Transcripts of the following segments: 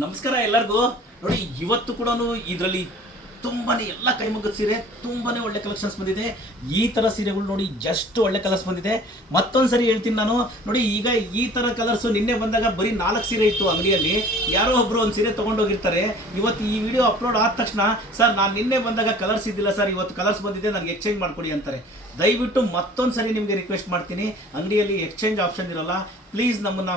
ನಮಸ್ಕಾರ ಎಲ್ಲರಿಗೂ. ನೋಡಿ, ಇವತ್ತು ಕೂಡ ಇದರಲ್ಲಿ ತುಂಬಾನೇ ಎಲ್ಲ ಕೈಮಗ್ಗದ ಸೀರೆ ತುಂಬಾನೇ ಒಳ್ಳೆ ಕಲೆಕ್ಷನ್ಸ್ ಬಂದಿದೆ. ಈ ಥರ ಸೀರೆಗಳು ನೋಡಿ ಜಸ್ಟ್ ಒಳ್ಳೆ ಕಲರ್ಸ್ ಬಂದಿದೆ. ಮತ್ತೊಂದು ಸರಿ ಹೇಳ್ತೀನಿ ನಾನು, ನೋಡಿ ಈಗ ಈ ಥರ ಕಲರ್ಸು ನಿನ್ನೆ ಬಂದಾಗ ಬರೀ 4 ಸೀರೆ ಇತ್ತು ಅಂಗಡಿಯಲ್ಲಿ. ಯಾರೋ ಒಬ್ಬರು ಒಂದು ಸೀರೆ ತೊಗೊಂಡೋಗಿರ್ತಾರೆ. ಇವತ್ತು ಈ ವಿಡಿಯೋ ಅಪ್ಲೋಡ್ ಆದ ತಕ್ಷಣ, ಸರ್ ನಾನು ನಿನ್ನೆ ಬಂದಾಗ ಕಲರ್ಸ್ ಇದ್ದಿಲ್ಲ ಸರ್, ಇವತ್ತು ಕಲರ್ಸ್ ಬಂದಿದೆ, ನನಗೆ ಎಕ್ಸ್ಚೇಂಜ್ ಮಾಡಿಕೊಡಿ ಅಂತಾರೆ. ದಯವಿಟ್ಟು ಮತ್ತೊಂದು ಸರಿ ನಿಮಗೆ ರಿಕ್ವೆಸ್ಟ್ ಮಾಡ್ತೀನಿ, ಅಂಗಡಿಯಲ್ಲಿ ಎಕ್ಸ್ಚೇಂಜ್ ಆಪ್ಷನ್ ಇರೋಲ್ಲ. ಪ್ಲೀಸ್ ನಮ್ಮನ್ನು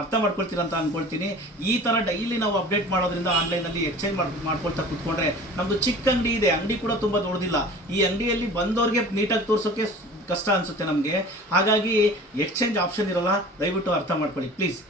ಅರ್ಥ ಮಾಡ್ಕೊಳ್ತೀರ ಅಂತ ಅಂದ್ಕೊಳ್ತೀನಿ. ಈ ಥರ ಡೈಲಿ ನಾವು ಅಪ್ಡೇಟ್ ಮಾಡೋದ್ರಿಂದ ಆನ್ಲೈನಲ್ಲಿ ಎಕ್ಸ್ಚೇಂಜ್ ಮಾಡ್ಕೊಳ್ತಾ ಕೂತ್ಕೊಂಡ್ರೆ, ನಮ್ಮದು ಚಿಕ್ಕ ಅಂಗಡಿ ಇದೆ, ಅಂಗಡಿ ಕೂಡ ತುಂಬ ದೊಡ್ಡದಿಲ್ಲ. ಈ ಅಂಗಡಿಯಲ್ಲಿ ಬಂದವ್ರಿಗೆ ನೀಟಾಗಿ ತೋರಿಸೋಕ್ಕೆ ಕಷ್ಟ ಅನಿಸುತ್ತೆ ನಮಗೆ. ಹಾಗಾಗಿ ಎಕ್ಸ್ಚೇಂಜ್ ಆಪ್ಷನ್ ಇರೋಲ್ಲ, ದಯವಿಟ್ಟು ಅರ್ಥ ಮಾಡ್ಕೊಳ್ಳಿ ಪ್ಲೀಸ್.